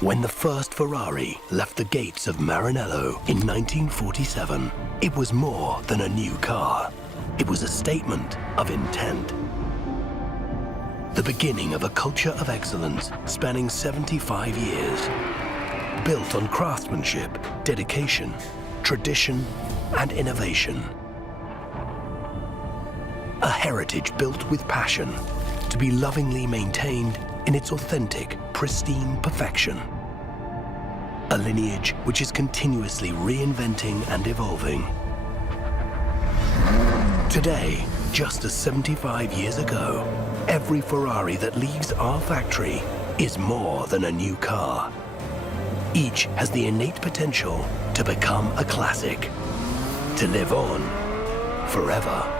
When the first Ferrari left the gates of Maranello in 1947, it was more than a new car. It was a statement of intent. The beginning of a culture of excellence spanning 75 years, built on craftsmanship, dedication, tradition, and innovation. A heritage built with passion, to be lovingly maintained in its authentic, pristine perfection. A lineage which is continuously reinventing and evolving. Today, just as 75 years ago, every Ferrari that leaves our factory is more than a new car. Each has the innate potential to become a classic, to live on forever.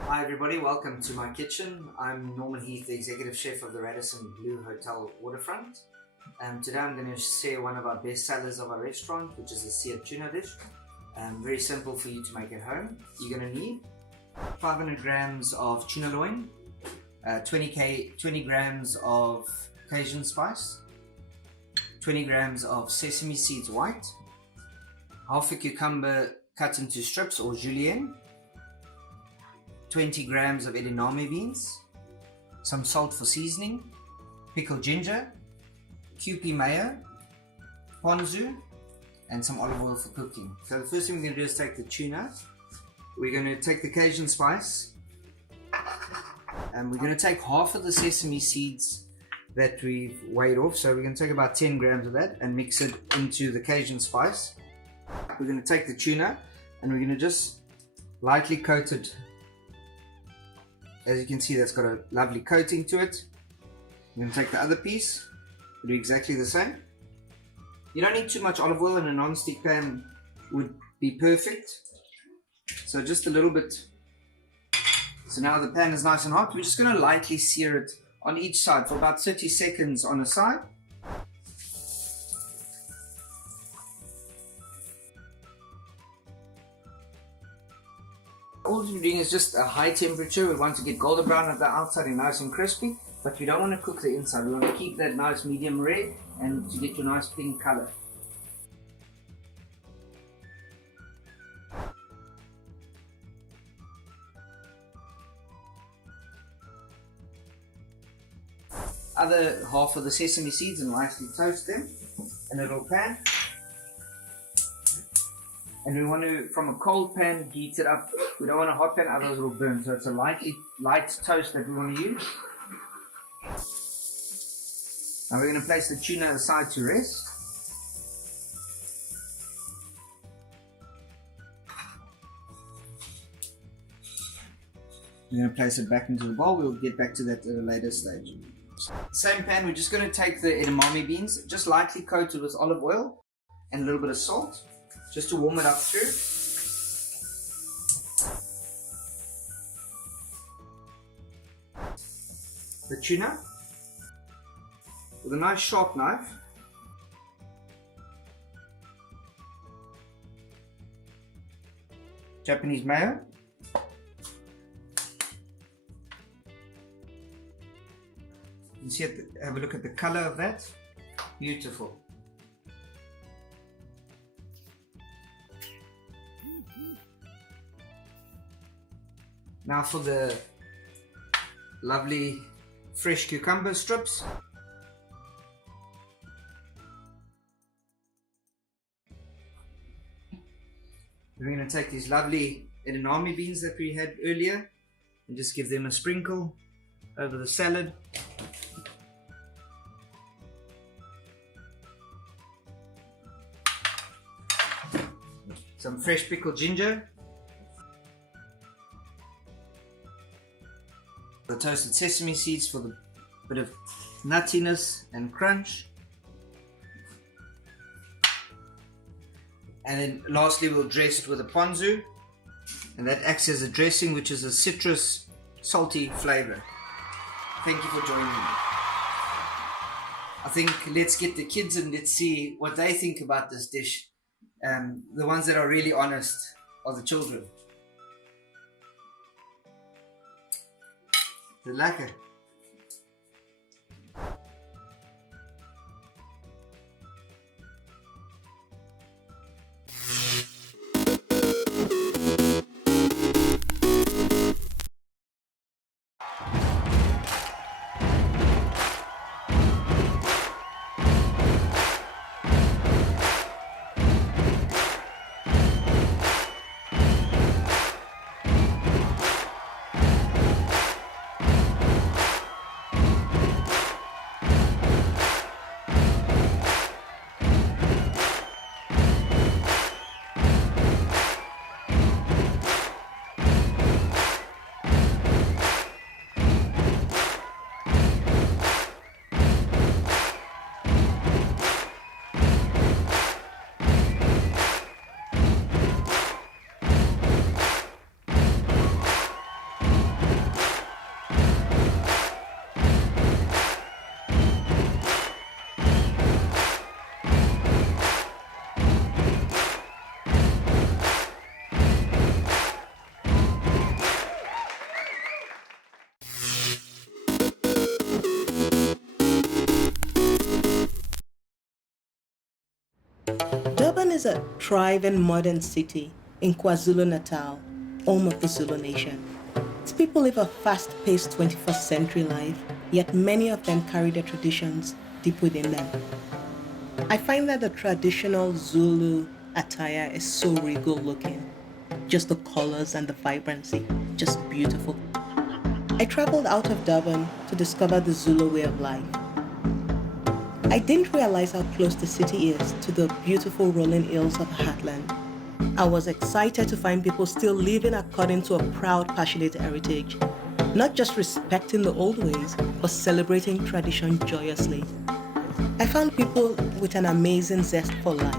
Hi everybody, welcome to my kitchen. I'm Norman Heath, the executive chef of the Radisson Blue Hotel Waterfront. Today I'm going to share one of our best sellers of our restaurant, which is a seared tuna dish. Very simple for you to make at home. You're going to need 500 grams of tuna loin, 20 grams of Cajun spice, 20 grams of sesame seeds white, half a cucumber cut into strips or julienne, 20 grams of edamame beans, some salt for seasoning, pickled ginger, Kewpie mayo, ponzu, and some olive oil for cooking. So the first thing we're going to do is take the tuna, we're going to take the Cajun spice, and we're going to take half of the sesame seeds that we've weighed off. So we're going to take about 10 grams of that and mix it into the Cajun spice. We're going to take the tuna and we're going to just lightly coat it. As you can see, that's got a lovely coating to it. We're going to take the other piece, do exactly the same. You don't need too much olive oil, in a non-stick pan would be perfect. So just a little bit. So now the pan is nice and hot. We're just going to lightly sear it on each side for about 30 seconds on a side. All we're doing is just a high temperature. We want to get golden brown at the outside and nice and crispy, but we don't want to cook the inside. We want to keep that nice medium rare and to get your nice pink color. Other half of the sesame seeds and lightly toast them in a little pan. And we want to, from a cold pan, heat it up. We don't want a hot pan, otherwise it will burn. So it's a light toast that we want to use. Now we're going to place the tuna aside to rest. We're going to place it back into the bowl. We'll get back to that at a later stage. Same pan, we're just going to take the edamame beans, just lightly coated with olive oil and a little bit of salt, just to warm it up through. The tuna with a nice sharp knife. Japanese mayo. You can see have a look at the color of that. Beautiful. Now for the lovely fresh cucumber strips. We're going to take these lovely edamame beans that we had earlier and just give them a sprinkle over the salad. Some fresh pickled ginger. The toasted sesame seeds for the bit of nuttiness and crunch. And then lastly we'll dress it with a ponzu, and that acts as a dressing, which is a citrus salty flavor. Thank you for joining me. I think let's get the kids and let's see what they think about this dish. The ones that are really honest are the children. The lekker. Durban is a thriving modern city in KwaZulu-Natal, home of the Zulu nation. Its people live a fast-paced 21st century life, yet many of them carry their traditions deep within them. I find that the traditional Zulu attire is so regal looking. Just the colors and the vibrancy, just beautiful. I traveled out of Durban to discover the Zulu way of life. I didn't realize how close the city is to the beautiful rolling hills of Heartland. I was excited to find people still living according to a proud, passionate heritage, not just respecting the old ways, but celebrating tradition joyously. I found people with an amazing zest for life,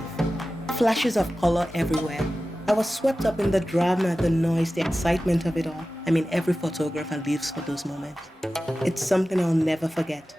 flashes of color everywhere. I was swept up in the drama, the noise, the excitement of it all. I mean, every photographer lives for those moments. It's something I'll never forget.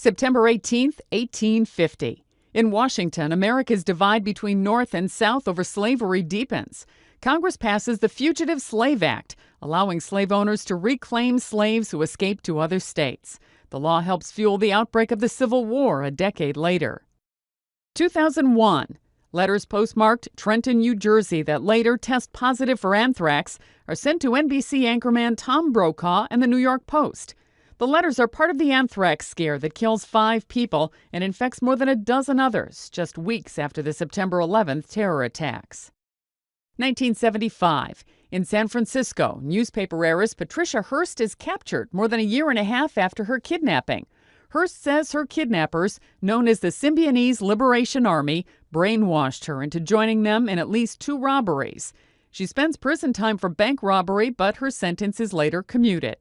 September 18, 1850. In Washington, America's divide between North and South over slavery deepens. Congress passes the Fugitive Slave Act, allowing slave owners to reclaim slaves who escaped to other states. The law helps fuel the outbreak of the Civil War a decade later. 2001. Letters postmarked Trenton, New Jersey that later test positive for anthrax are sent to NBC anchorman Tom Brokaw and the New York Post. The letters are part of the anthrax scare that kills 5 people and infects more than a dozen others just weeks after the September 11th terror attacks. 1975. In San Francisco, newspaper heiress Patricia Hearst is captured more than a year and a half after her kidnapping. Hearst says her kidnappers, known as the Symbionese Liberation Army, brainwashed her into joining them in at least 2 robberies. She spends prison time for bank robbery, but her sentence is later commuted.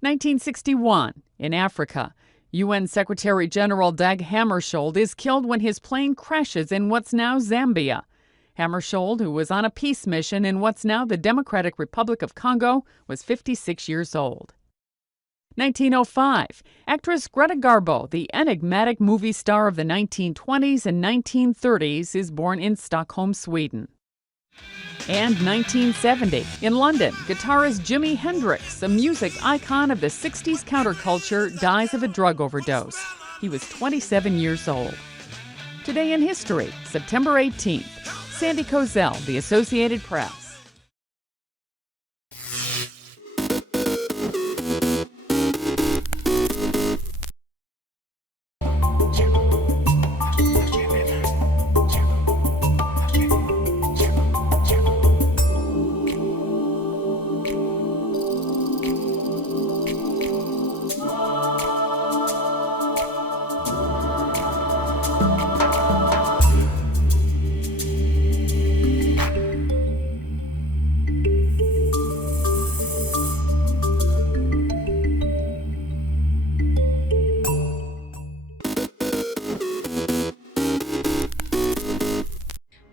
1961. In Africa, UN Secretary General Dag Hammarskjöld is killed when his plane crashes in what's now Zambia. Hammarskjöld, who was on a peace mission in what's now the Democratic Republic of Congo, was 56 years old. 1905. Actress Greta Garbo, the enigmatic movie star of the 1920s and 1930s, is born in Stockholm, Sweden. And 1970. In London, guitarist Jimi Hendrix, a music icon of the 60s counterculture, dies of a drug overdose. He was 27 years old. Today in history, September 18th. Sandy Kozel, The Associated Press.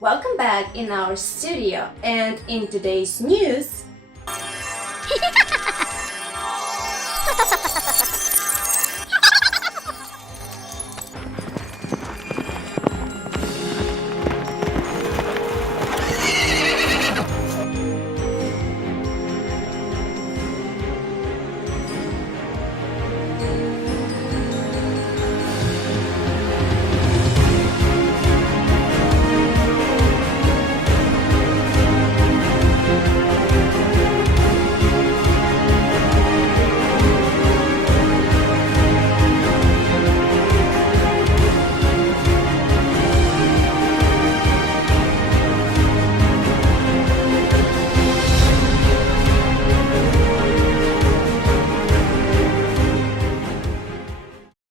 Welcome back in our studio, and in today's news,